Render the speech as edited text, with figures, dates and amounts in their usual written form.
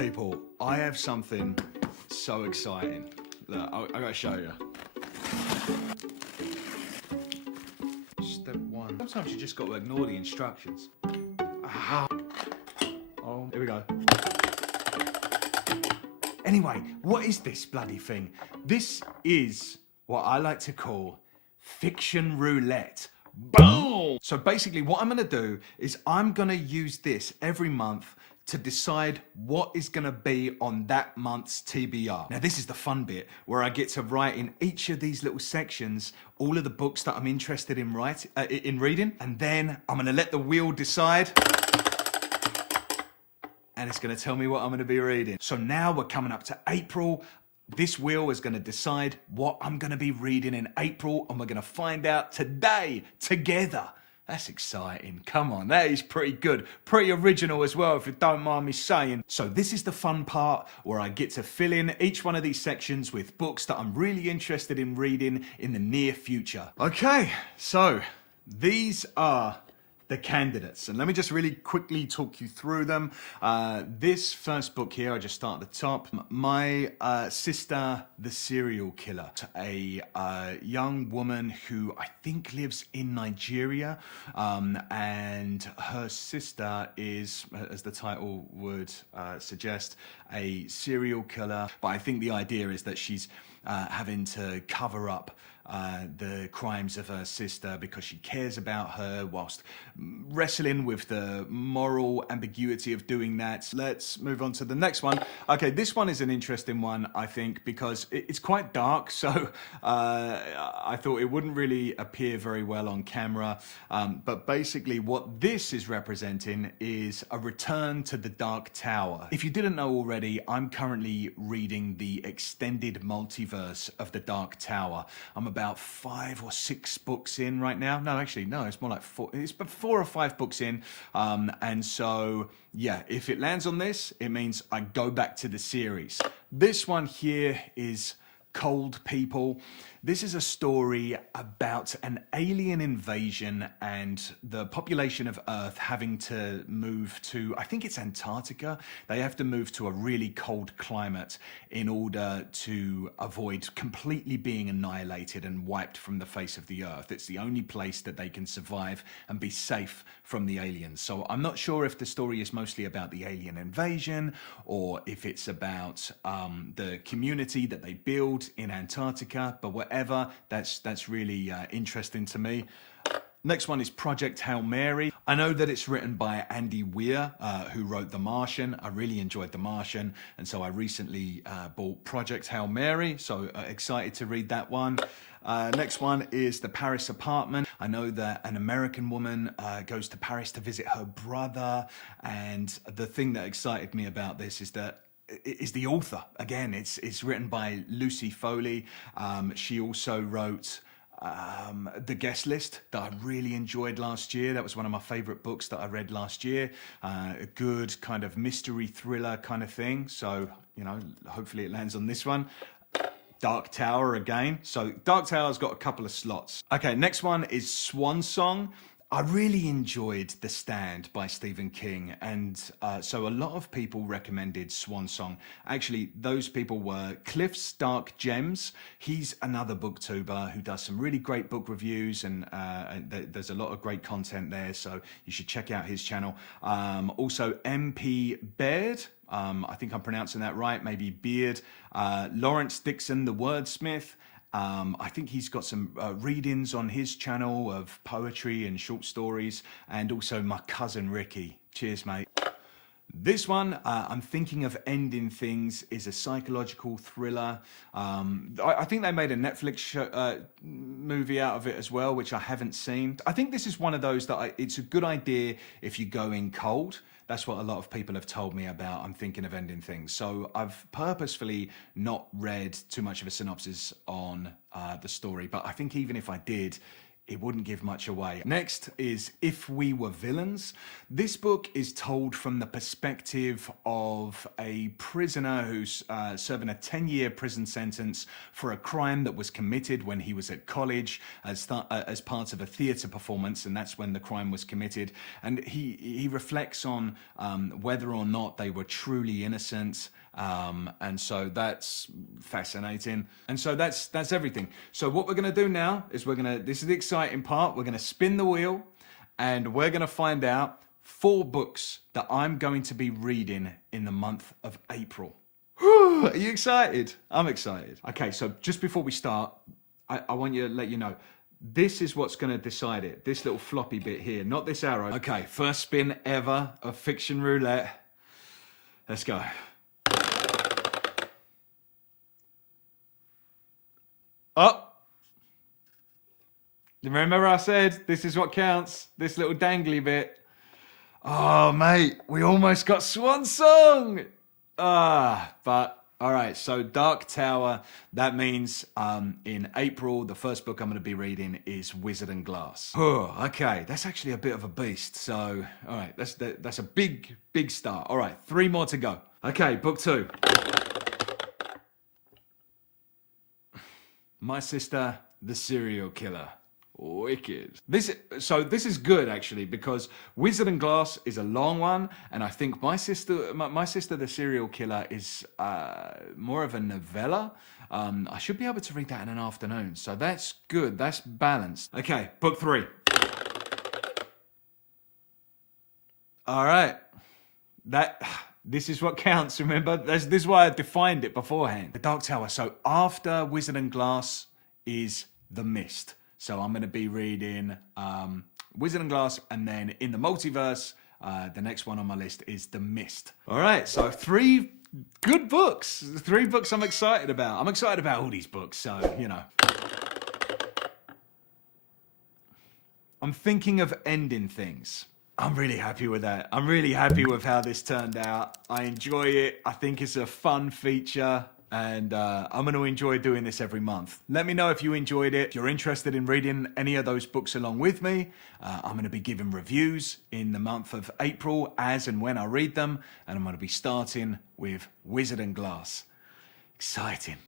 People, I have something so exciting that I gotta show you. Step one. Sometimes you just got to ignore the instructions. Oh, here we go. Anyway, what is this bloody thing? This is what I like to call fiction roulette. Boom! So basically what I'm gonna do is I'm gonna use this every month to decide what is gonna be on that month's TBR. Now this is the fun bit where I get to write in each of these little sections all of the books that I'm interested in reading, and then I'm gonna let the wheel decide, and it's gonna tell me what I'm gonna be reading. So now we're coming up to April. This wheel is gonna decide what I'm gonna be reading in April, and we're gonna find out today, together. That's exciting. Come on, that is pretty good. Pretty original as well, if you don't mind me saying. So this is the fun part where I get to fill in each one of these sections with books that I'm really interested in reading in the near future. Okay, so these are the candidates, and let me just really quickly talk you through them. This first book here, I just start at the top. My Sister, the Serial Killer. A young woman who I think lives in Nigeria, and her sister is, as the title would suggest, a serial killer. But I think the idea is that she's having to cover up the crimes of her sister because she cares about her, whilst wrestling with the moral ambiguity of doing that. Let's move on to the next one. Okay, this one is an interesting one, I think, because it's quite dark, so I thought it wouldn't really appear very well on camera. But basically what this is representing is a return to the Dark Tower. If you didn't know already, I'm currently reading the extended multiverse of the Dark Tower. I'm about 5 or 6 books in right now. No, actually, no, it's more like 4. It's 4 or 5 books in. And so, yeah, if it lands on this, it means I go back to the series. This one here is Cold People. This is a story about an alien invasion and the population of Earth having to move to, I think it's Antarctica. They have to move to a really cold climate in order to avoid completely being annihilated and wiped from the face of the Earth. It's the only place that they can survive and be safe from the aliens. So I'm not sure if the story is mostly about the alien invasion or if it's about the community that they build in Antarctica, but whatever, that's really interesting to me. Next one is Project Hail Mary. I know that it's written by Andy Weir, who wrote The Martian. I really enjoyed The Martian, and so I recently bought Project Hail Mary, so excited to read that one. Next one is The Paris Apartment. I know that an American woman goes to Paris to visit her brother, and the thing that excited me about this is that is the author. Again, it's written by Lucy Foley. She also wrote The Guest List that I really enjoyed last year. That was one of my favorite books that I read last year. A good kind of mystery thriller kind of thing. So, you know, hopefully it lands on this one. Dark Tower again. So Dark Tower's got a couple of slots. Okay, next one is Swan Song. I really enjoyed The Stand by Stephen King, and so a lot of people recommended Swan Song. Actually, those people were Cliff's Dark Gems. He's another booktuber who does some really great book reviews, and there's a lot of great content there, so you should check out his channel. Also, mpbaird. I think I'm pronouncing that right, maybe Beard. Lawrence Dixon, the Wordsmith. I think he's got some readings on his channel of poetry and short stories, and also my cousin Ricky. Cheers, mate. This one, I'm Thinking of Ending Things, is a psychological thriller. I think they made a Netflix movie out of it as well, which I haven't seen. I think this is one of those that it's a good idea if you go in cold. That's what a lot of people have told me about I'm Thinking of Ending Things. So I've purposefully not read too much of a synopsis on the story, but I think even if I did, it wouldn't give much away. Next is If We Were Villains. This book is told from the perspective of a prisoner who's serving a 10-year prison sentence for a crime that was committed when he was at college as part of a theatre performance, and that's when the crime was committed. And he reflects on whether or not they were truly innocent. And so that's fascinating. And so that's everything. So what we're going to do now is this is the exciting part, we're going to spin the wheel and we're going to find out 4 books that I'm going to be reading in the month of April. Are you excited? I'm excited. Okay, so just before we start, I want to let you know, this is what's going to decide it. This little floppy bit here, not this arrow. Okay, first spin ever of Fiction Roulette. Let's go. Oh, remember I said this is what counts, this little dangly bit. Oh, mate, we almost got Swan Song. But all right, so Dark Tower, that means in April, the first book I'm going to be reading is Wizard and Glass. Oh, okay, that's actually a bit of a beast. So, all right, that's a big start. All right, 3 more to go. Okay, book 2. My Sister, the Serial Killer. Wicked. This is good actually, because Wizard and Glass is a long one, and I think My Sister the Serial Killer is more of a novella. I should be able to read that in an afternoon, so that's good. That's balanced. Okay, book 3. All right, this is what counts, remember? This is why I defined it beforehand. The Dark Tower. So after Wizard and Glass is The Mist. So I'm going to be reading Wizard and Glass, and then in the multiverse, the next one on my list is The Mist. All right, so 3 good books. 3 books I'm excited about. I'm excited about all these books, so, you know. I'm thinking of ending things. I'm really happy with that. I'm really happy with how this turned out. I enjoy it. I think it's a fun feature, and I'm going to enjoy doing this every month. Let me know if you enjoyed it. If you're interested in reading any of those books along with me, I'm going to be giving reviews in the month of April as and when I read them, and I'm going to be starting with Wizard and Glass. Exciting.